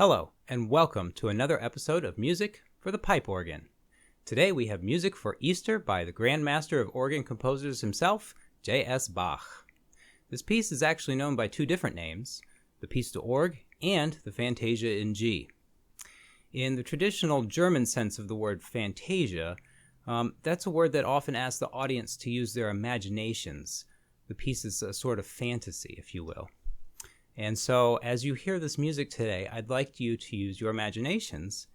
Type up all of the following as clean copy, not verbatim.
Hello, and welcome to another episode of Music for the Pipe Organ. Today we have music for Easter by the Grand Master of Organ Composers himself, J.S. Bach. This piece is actually known by two different names, the Pièce d'Orgue and the Fantasia in G. In the traditional German sense of the word Fantasia, that's a word that often asks the audience to use their imaginations. The piece is a sort of fantasy, if you will. And so as you hear this music today, I'd like you to use your imaginations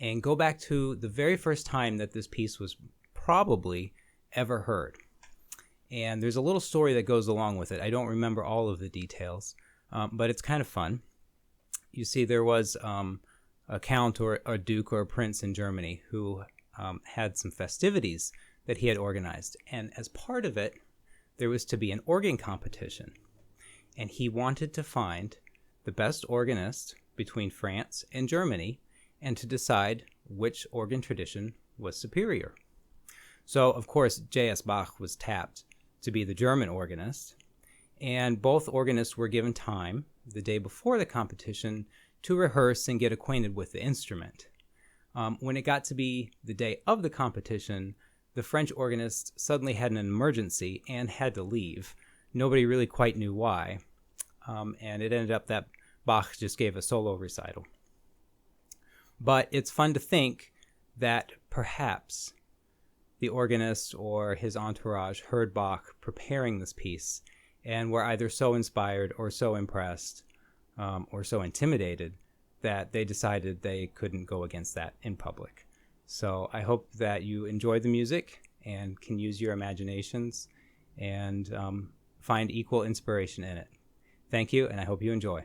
and go back to the very first time that this piece was probably ever heard. And there's a little story that goes along with it. I don't remember all of the details, but it's kind of fun. You see, there was a count or a duke or a prince in Germany who had some festivities that he had organized. And as part of it, there was to be an organ competition. And he wanted to find the best organist between France and Germany and to decide which organ tradition was superior. So, of course, J.S. Bach was tapped to be the German organist, and both organists were given time the day before the competition to rehearse and get acquainted with the instrument. When it got to be the day of the competition, the French organist suddenly had an emergency and had to leave. Nobody really quite knew why, and it ended up that Bach just gave a solo recital. But it's fun to think that perhaps the organist or his entourage heard Bach preparing this piece and were either so inspired or so impressed or so intimidated that they decided they couldn't go against that in public. So I hope that you enjoy the music and can use your imaginations and find equal inspiration in it. Thank you, and I hope you enjoy.